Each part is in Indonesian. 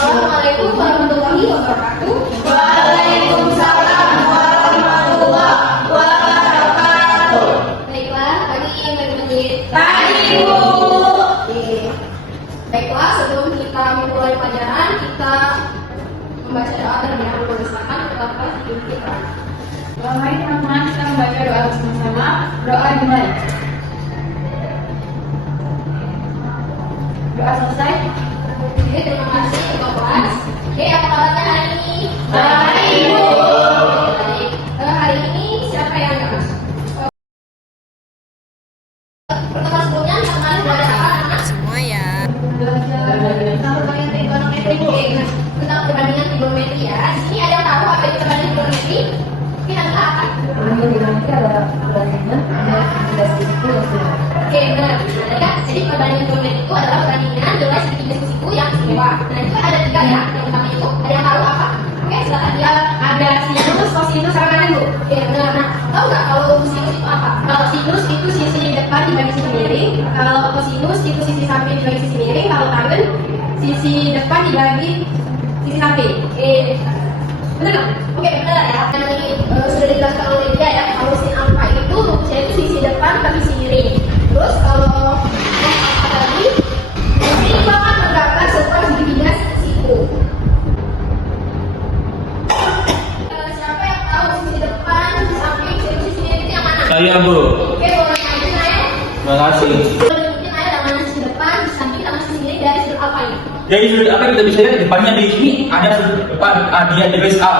Assalamualaikum warahmatullahi wabarakatuh. Waalaikumsalam warahmatullahi wabarakatuh. Baiklah, pagi yang bermenit. Pagi, Bu. Baiklah, sebelum kita memulai pelajaran, kita membaca doa terlebih dahulu. Silakan Bapak dipimpin kita. Mari teman-teman kita membaca doa bersama-sama. Doa dimulai. Doa selesai. Oke, terima kasih Ketua kelas. Oke, apa kabarnya hari ini? Baik, Bu. Baik. Hari ini siapa yang nggak masuk? Pertemuan sebelumnya kemarin belajar apa? Semua ya. Tentang trigonometri. Oke, tentang perbandingan trigonometri ya. Di sini ada yang tahu apa itu perbandingan trigonometri? Mungkin ada apa? Oke, benar. Jadi perbandingan trigonometri itu adalah perbandingan nilai segitiga sisiku yang istimewa. Nah, itu ada 3 ya. Yang pertama itu ada yang tahu apa? Oke, silakan dia. Ada sinus, kosinus, sama kanan, Bu. Oke, benar. Nah, tahu nggak kalau sinus itu apa? Kalau sinus itu sisi depan dibagi sisi miring. Kalau kosinus itu sisi samping dibagi sisi miring. Kalau tangen sisi depan dibagi sisi samping. Oke, Benar nggak? oke, benar ya. Yang ini sudah dijelaskan oleh dia ya. Kalau sin alfa itu rumusnya itu sisi depan ke sisi miring. Terus kalau cos alfa tadi, sisi itu akan menggambar sebuah segitiga sisiku. Siapa yang tahu sisi depan, sisi samping, sisi miring itu yang mana? Saya, Bu. Oke, boleh ngajuin aja. Terima kasih. Boleh mungkin aja dengan sisi depan, sisi samping, sama sisi miring dari sudut alfa ini. Jadi sudut apa kita bisa lihat depannya di sini ada sudut depan dia di garis A,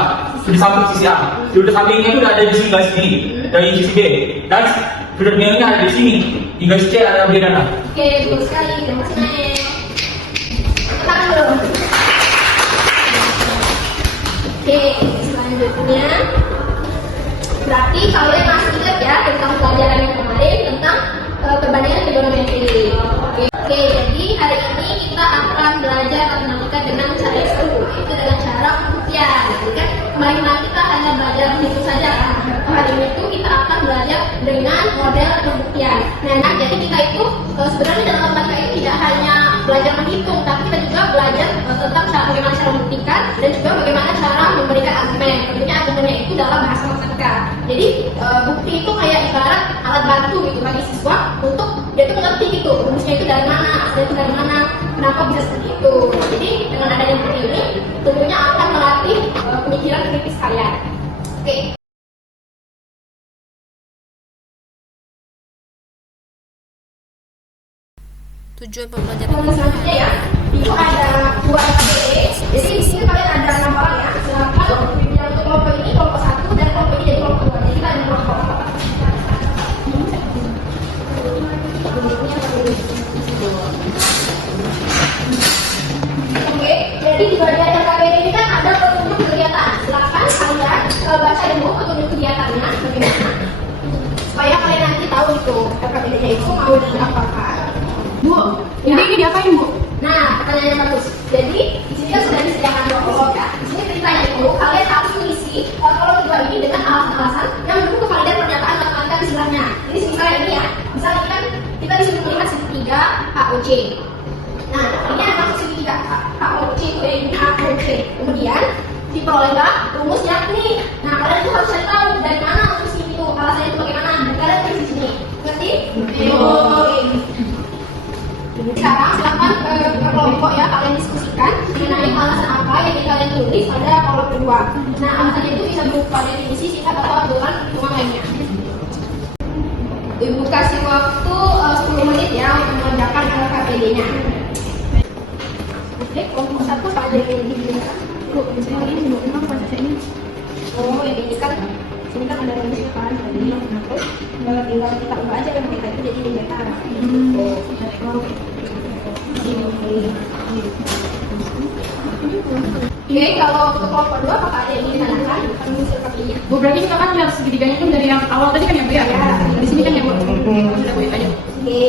sudut samping sisi A. Sudut sampingnya itu ada di sini garis ini dari sisi B. Dan sudut miringnya ada di sini di garis C ada B dan A. Oke, betul sekali. Terima kasih, Nae. Tenang dulu. Oke, selanjutnya. Berarti kalian masih ingat ya tentang pelajaran yang kemarin tentang perbandingan trigonometri. Oke, jadi hari ini kita akan belajar matematika dengan cara yang seru, yaitu dengan cara pembuktian. Jadi kan kemarin kita hanya belajar itu saja kan. Hari ini tuh kita akan belajar dengan model pembuktian. Nah, jadi kita itu sebenarnya dalam matematika ini tidak hanya belajar menghitung, tapi kita juga belajar tentang bagaimana cara membuktikan dan juga bagaimana cara memberikan argumen. Tentunya argumennya itu dalam bahasa matematika. Jadi bukti itu kayak ibarat alat bantu gitu bagi siswa untuk dia itu mengerti gitu rumusnya itu dari mana, asalnya itu dari mana, kenapa bisa seperti itu. Jadi dengan adanya bukti ini tentunya akan melatih pemikiran kritis kalian. Oke. Tujuan pembelajaran Selanjutnya ya, itu ada 2 KPD. Jadi di sini kalian ada 6 orang ya. Silakan yang untuk kelompok ini kelompok 1 dan kelompok ini jadi kelompok 2. Jadi kita ada kelompok. Oke, jadi di bagian KPD ini kan ada petunjuk kegiatan. Silakan kalian baca dulu petunjuk kegiatannya bagaimana supaya kalian nanti tahu itu KPD-nya itu mau diapakan. Bu, jadi ini diapain, Bu? Nah, pertanyaan yang bagus. Jadi, di sini kan sudah disediakan 2 kelompok ya. Di sini ceritanya itu, kalian harus mengisi kolom 2 ini dengan alasan-alasan yang mendukung kevalidan pernyataan matematika di sebelahnya. Jadi, misalnya ini ya, misalnya ini kan kita disuruh melihat segitiga AOC. Nah, ini yang maksud segitiga AOC itu ya, ini AOC. Kemudian, diperolehlah rumusnya nih. Nah, kalian tuh harus cari tahu dari mana rumus itu, alasannya itu bagaimana. Dan kalian tulis di sini. Ngerti? Sekarang silakan ke kelompok ya, kalian diskusikan mengenai alasan apa yang kalian tulis pada kolom kedua. Nah, alasannya itu bisa berupa definisi, singkat atau aturan perhitungan lainnya. Ibu kasih waktu 10 menit ya untuk mengerjakan KPD-nya. Oke, kelompok 1 apa aja yang digunakan? Bu, misalnya ini memang pada ini. Oh, yang ini kan sini kan ada rumusnya kan, tadi terus tinggal kita ubah aja yang kita itu jadi data. Oke, kalau untuk kelompok 2 apakah ada yang ingin ditanyakan? Bu, berarti kita kan yang segitiganya kan dari yang awal tadi kan yang B ya? Di sini kan yang Bu. Sudah Bu, aja. Oke,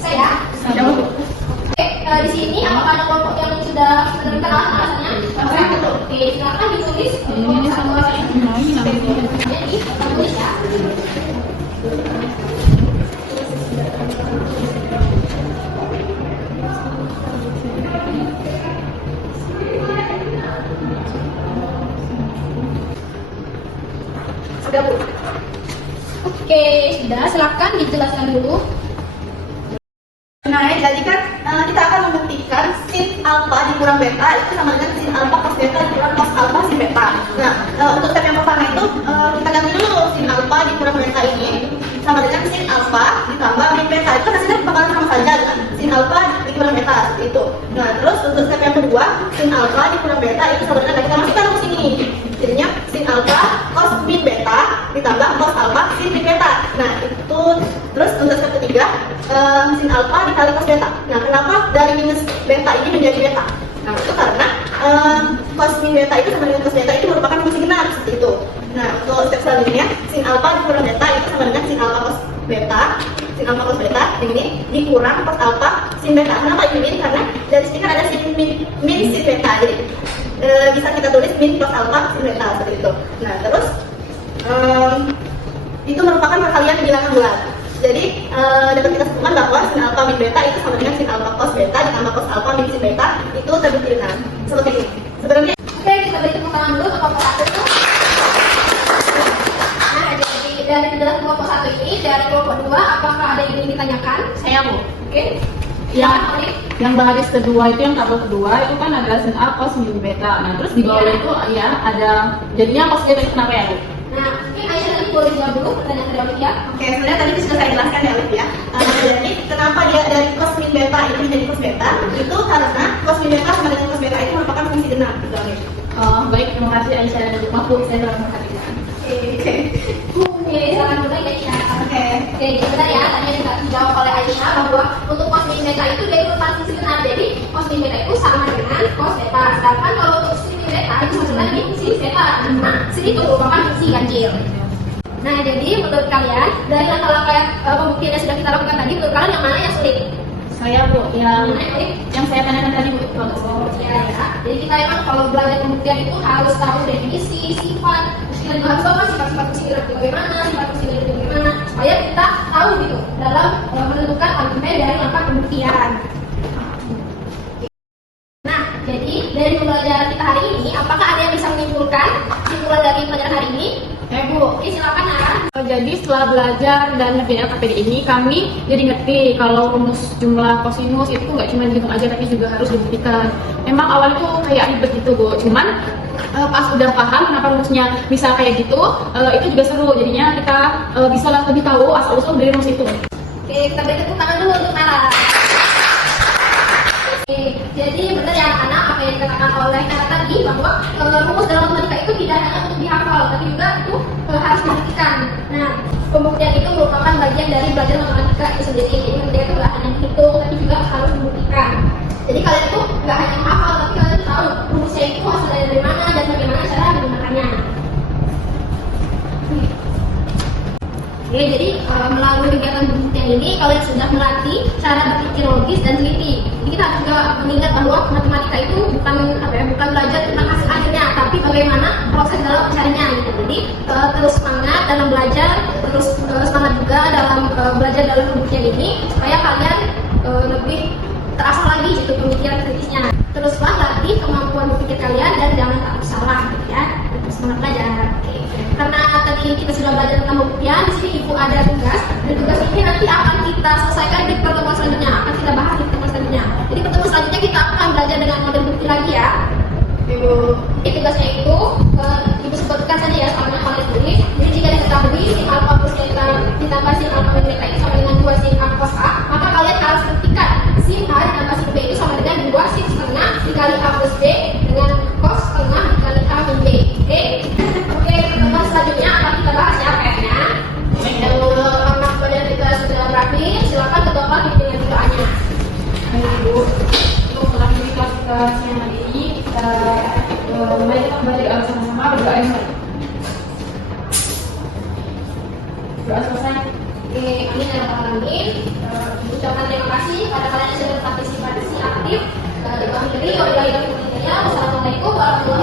saya. Siapa, Bu? Oke, di sini apakah ada kelompok yang sudah menerima alasannya? Saya betul. Oke, silakan ditulis kelompok 1 alasannya. Jadi, tulis ya. Oke, sudah. Silakan dijelaskan dulu. Nah, jadi kan kita akan membuktikan sin alfa dikurang beta itu sama dengan sin alfa cos beta dikurang cos alfa sin beta. Nah, untuk step yang pertama itu kita ganti dulu sin alfa dikurang beta ini sama dengan sin alfa ditambah min beta. Itu hasilnya bakalan sama saja dengan sin alfa dikurang beta seperti itu. Nah, terus untuk step yang kedua, sin alfa dikurang beta itu sama dengan kita masukkan ke sini. Jadinya sin alfa cos min beta ditambah cos alfa sin min beta. Nah, itu terus untuk step ketiga sin alfa dikali cos beta. Nah, kenapa dari minus beta ini menjadi beta? Nah, itu karena cos min beta itu sama dengan cos beta itu merupakan fungsi genap seperti itu. Nah, untuk step selanjutnya sin alfa dikurang beta itu sama dengan sin alfa cos beta. Sin alfa cos beta ini dikurang cos alfa sin beta. Kenapa ini? Karena dari sini kan ada sin min sin beta. Jadi bisa kita tulis min cos alfa sin beta seperti itu. Nah, terus itu merupakan perkalian bilangan bulat. Jadi dapat kita sebutkan bahwa sin alfa min beta itu sama dengan sin alfa cos beta ditambah cos alfa min sin beta itu terbit di 6 seperti ini. Sebenarnya Oke, kita beri tepuk tangan dulu untuk kelompok 1. Nah, jadi dari dalam kelompok 1 ini, dari kelompok 2, apakah ada yang ingin ditanyakan? Saya Bu. Oke. Yang baris kedua itu yang tabel kedua itu kan ada sin A cos min beta. Nah terus di bawah itu ya ada jadinya cos beta itu kenapa ya Bu? Nah, mungkin Aisyah tadi boleh jawab dulu pertanyaan dari Olivia. oke, sebenarnya tadi sudah saya jelaskan ya Olivia. Jadi kenapa dia dari cos min beta ini menjadi cos beta? Itu karena cos min beta sama dengan cos beta itu merupakan fungsi genap gitu Olivia. Oh baik, terima kasih Aisyah dan Bu. Maaf Bu, saya telah memperhatikan. Oke. Oke, silakan dulu Aisyah. Oke. Oke, sebentar ya, tadi yang tidak dijawab oleh Aisyah bahwa untuk cos min beta itu dia merupakan fungsi genap. Jadi cos min beta itu sama dengan cos beta. Sedangkan kalau untuk sin min beta itu sama dengan sin beta. Nah, sin itu merupakan fungsi ganjil. Nah, jadi menurut kalian dari langkah-langkah yang pembuktian yang sudah kita lakukan tadi, menurut kalian yang mana yang sulit? Saya Bu, yang saya tanyakan tadi Bu itu bagus. Ya. Jadi kita memang kalau belajar pembuktian itu harus tahu definisi, sifat, terus kita juga harus tahu kan sifat-sifat fungsi genap itu bagaimana, sifat fungsi genap itu bagaimana, supaya kita tahu gitu dalam menentukan argumen dari langkah pembuktian. Nah, jadi dari pembelajaran kita hari ini, apakah ada yang bisa menyimpulkan kesimpulan dari pembelajaran hari ini? Bu, Oke, silakan Nara. jadi setelah belajar dan ngerjain LKPD ini kami jadi ngerti kalau rumus jumlah kosinus itu nggak cuma dihitung aja tapi juga harus dibuktikan. Emang awalnya tuh kayak ribet gitu Bu, cuman pas udah paham kenapa rumusnya bisa kayak gitu, itu juga seru. Jadinya kita bisa lebih tahu asal-usul dari rumus itu. Oke, kita beri tepuk tangan dulu untuk Nara. Oke, jadi benar ya anak-anak apa yang dikatakan oleh Nara tadi bahwa rumus dalam matematika itu tidak hanya untuk dihafal, tapi juga itu harus dibuktikan. Nah, pembuktian itu merupakan bagian dari belajar matematika itu sendiri. Jadi matematika itu nggak hanya dihitung, tapi juga harus dibuktikan. Jadi kalian itu nggak hanya hafal, tapi kalian tahu rumusnya itu asalnya dari mana dan bagaimana cara menggunakannya. Oke, jadi melalui kegiatan pembuktian ini kalian sudah melatih cara berpikir logis dan teliti. Jadi kita harus juga mengingat bahwa matematika itu bukan belajar tentang hasil akhirnya, tapi bagaimana proses dalam mencarinya gitu. Jadi terus semangat dalam belajar, terus semangat juga dalam belajar dalam pembuktian ini supaya kalian lebih terasa lagi gitu pemikiran kritisnya. Teruslah latih kemampuan berpikir kalian dan jangan takut salah gitu ya. Terus semangat belajar. Oke. Karena tadi kita sudah belajar tentang pembuktian, di sini Ibu ada tugas dan tugas ini nanti akan kita selesaikan di pertemuan selanjutnya, akan kita bahas di pertemuan selanjutnya. Jadi pertemuan selanjutnya kita akan belajar dengan model bukti lagi ya. Tugasnya itu Ibu sebutkan tadi ya soalnya kalian tulis. Jadi jika diketahui sin alfa plus beta ditambah sin alfa min beta itu sama dengan 2 sin A cos A, maka kalian harus buktikan sin A ditambah sin B itu sama dengan 2 sin setengah dikali A plus B dengan cos setengah dikali A min B. Oke, pertemuan selanjutnya akan kita bahas ya PR-nya. Karena pembelajaran kita sudah berakhir, silakan ketua kelas dengan doanya. Ibu, untuk aktivitas kita siang hari ini mari kita kembali sama-sama berdoa yang baik. Doa selesai. Oke, amin ya rabbal alamin. Ucapkan terima kasih pada kalian yang sudah berpartisipasi aktif. Wassalamualaikum warahmatullahi wabarakatuh.